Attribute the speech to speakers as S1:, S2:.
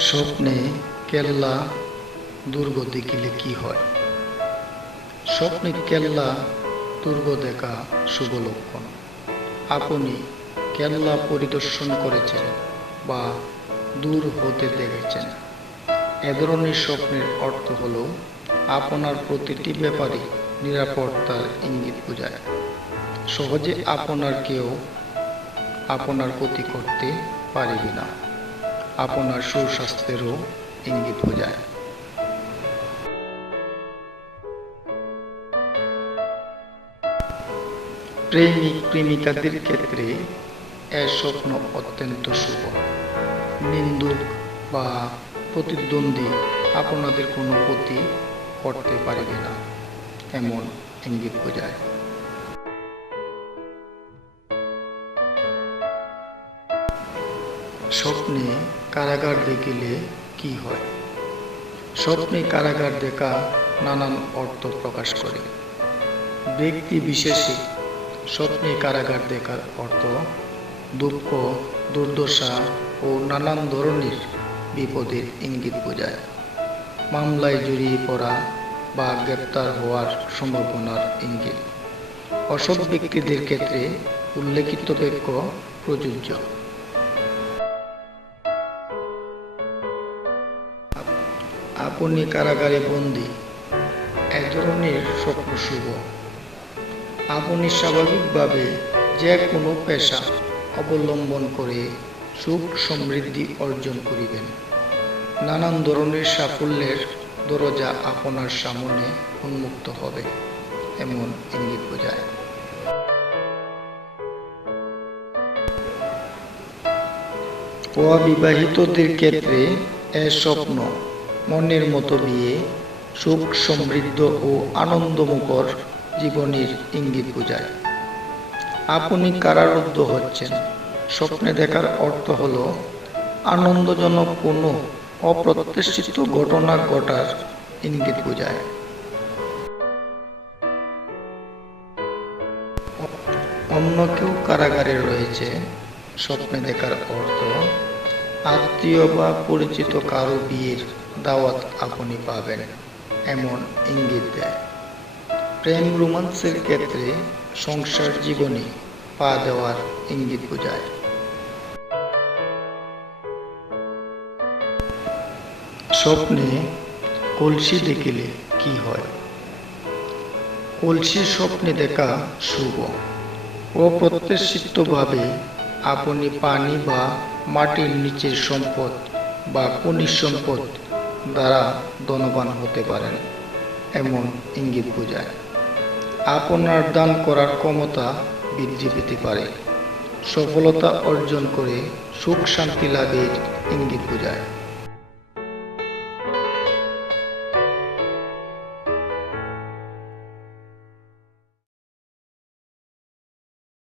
S1: স্বপ্নে কেল্লা দুর্গ দেখিলে কি হয়? স্বপ্নে কেল্লা দুর্গ দেখা শুভ লক্ষণ। আপনি কেল্লা পরিদর্শন করেছেন বা দূর হতে দেখেছেন। এ ধরনের স্বপ্নের অর্থ হল আপনার প্রতিটি ব্যাপারে নিরাপত্তার ইঙ্গিত বোঝায়। সহজে আপনার কেউ আপনার ক্ষতি করতে পারিবে না। আপনার সুস্বাস্থ্যেরও ইঙ্গিত বোঝায়। প্রেমিক প্রেমিকাদের ক্ষেত্রে এ স্বপ্ন অত্যন্ত শুভ। নিন্দুক বা প্রতিদ্বন্দ্বী আপনাদের কোনো ক্ষতি করতে পারবে না, এমন ইঙ্গিত বোঝায়। স্বপ্নে কারাগার দেখিলে কি হয়? স্বপ্নে কারাগার দেখা নানান অর্থ প্রকাশ করে। ব্যক্তি বিশেষে স্বপ্নে কারাগার দেখার অর্থ দুঃখ, দুর্দশা ও নানান ধরনের বিপদের ইঙ্গিত বোঝায়। মামলায় জড়িয়ে পড়া বা গ্রেপ্তার হওয়ার সম্ভাবনার ইঙ্গিত। অসৎ ব্যক্তিদের ক্ষেত্রে উল্লেখিত বাক্য প্রযোজ্য। আপনি কারাগারে বন্দী। এক ধরনের স্বপ্ন শুভ। আপনি স্বাভাবিকভাবে যে কোনো পেশা অবলম্বন করে সুখ সমৃদ্ধি অর্জন করিবেন। নানান ধরনের সাফল্যের দরজা আপনার সামনে উন্মুক্ত হবে, এমন ইঙ্গিত বোঝায়। অবিবাহিতদের ক্ষেত্রে এ স্বপ্ন মনের মতো বিয়ে, সুখ, সমৃদ্ধ ও আনন্দমুখর জীবনের ইঙ্গিত বোঝায়। আপনি কারারুদ্ধ হচ্ছেন। স্বপ্নে দেখার অর্থ হল, আনন্দজনক কোনো অপ্রত্যাশিত ঘটনা ঘটার ইঙ্গিত বোঝায়। অন্য কেউ কারাগারে রয়েছে, স্বপ্নে দেখার অর্থ আত্মীয় বা পরিচিত কারও বিয়ের দাওয়াত আপনি পাবেন, এমন ইঙ্গিত দেয়। প্রেম রোমান্সের ক্ষেত্রে সংসার জীবনে পা দেওয়ার ইঙ্গিত বোঝায়। স্বপ্নে কলসি দেখিলে কি হয়? কলসির স্বপ্নে দেখা শুভ। অপ্রত্যাশিতভাবে আপনি পানি বা মাটির নিচের সম্পদ বা খনিজ সম্পদ দ্বারা ধনবান হতে পারেন, এমন ইঙ্গিত বোঝায়। আপনার দান করার ক্ষমতা বৃদ্ধি পেতে পারে। সফলতা অর্জন করে সুখ শান্তি লাভের ইঙ্গিত বোঝায়।